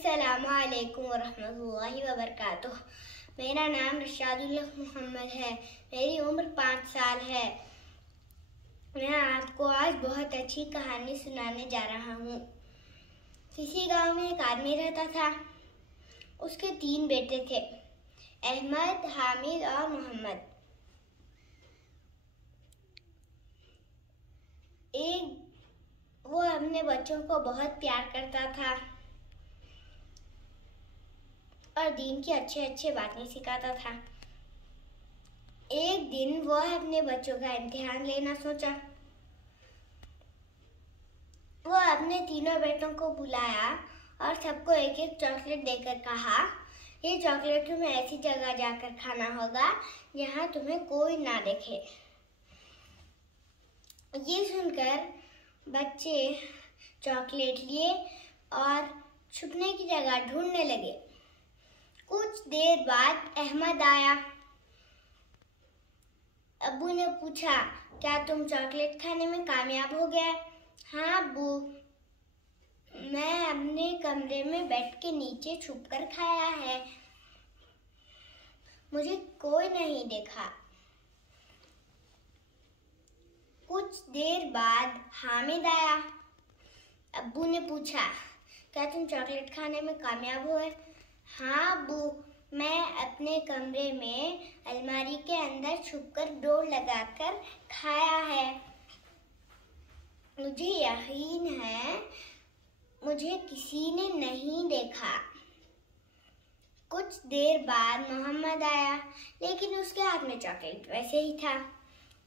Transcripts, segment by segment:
अस्सलामुअलैकुम वरहमतुल्लाहि वबरकातुह। मेरा नाम रशादुल्लाह मोहम्मद है। मेरी उम्र 5 साल है। मैं आपको आज बहुत अच्छी कहानी सुनाने जा रहा हूँ। किसी गांव में एक आदमी रहता था। उसके 3 बेटे थे, अहमद, हामिद और मोहम्मद। वो अपने बच्चों को बहुत प्यार करता था और दीन की अच्छे बातें सिखाता था। एक दिन वह अपने बच्चों का इम्तिहान लेना सोचा। वह अपने तीनों बेटों को बुलाया और सबको एक एक चॉकलेट देकर कहा, ये चॉकलेट तुम्हें ऐसी जगह जाकर खाना होगा जहाँ तुम्हें कोई ना देखे। ये सुनकर बच्चे चॉकलेट लिए और छुपने की जगह ढूंढने लगे। कुछ देर बाद अहमद आया। अब्बू ने पूछा, क्या तुम चॉकलेट खाने में कामयाब हो गए? हाँ अब्बू, मैं अपने कमरे में बेड के नीचे छुपकर खाया है, मुझे कोई नहीं देखा। कुछ देर बाद हामिद आया। अब्बू ने पूछा, क्या तुम चॉकलेट खाने में कामयाब हुए? हाँ अब्बू, मैं अपने कमरे में अलमारी के अंदर छुपकर डोर लगाकर खाया है, मुझे यकीन है मुझे किसी ने नहीं देखा। कुछ देर बाद मोहम्मद आया, लेकिन उसके हाथ में चॉकलेट वैसे ही था।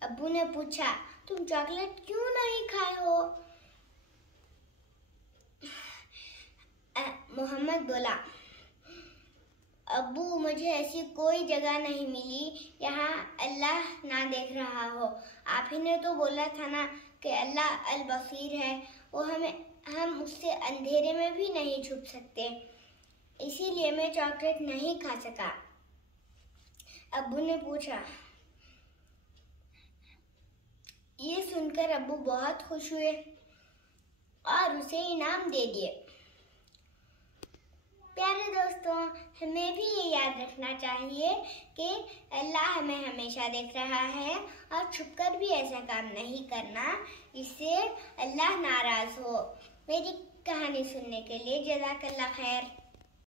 अब्बू ने पूछा, तुम चॉकलेट क्यों नहीं खाए हो? मोहम्मद बोला, अब्बू, मुझे ऐसी कोई जगह नहीं मिली जहाँ अल्लाह ना देख रहा हो। आप ही ने तो बोला था ना कि अल्लाह अल बसीर है, हम उससे अंधेरे में भी नहीं छुप सकते, इसीलिए मैं चॉकलेट नहीं खा सका। अब्बू ने पूछा। ये सुनकर अब्बू बहुत खुश हुए और उसे इनाम दे दिए। प्यारे दोस्तों, हमें भी ये याद रखना चाहिए कि अल्लाह हमें हमेशा देख रहा है और छुपकर भी ऐसा काम नहीं करना जिससे अल्लाह नाराज हो। मेरी कहानी सुनने के लिए जज़ाकल्लाह खैर।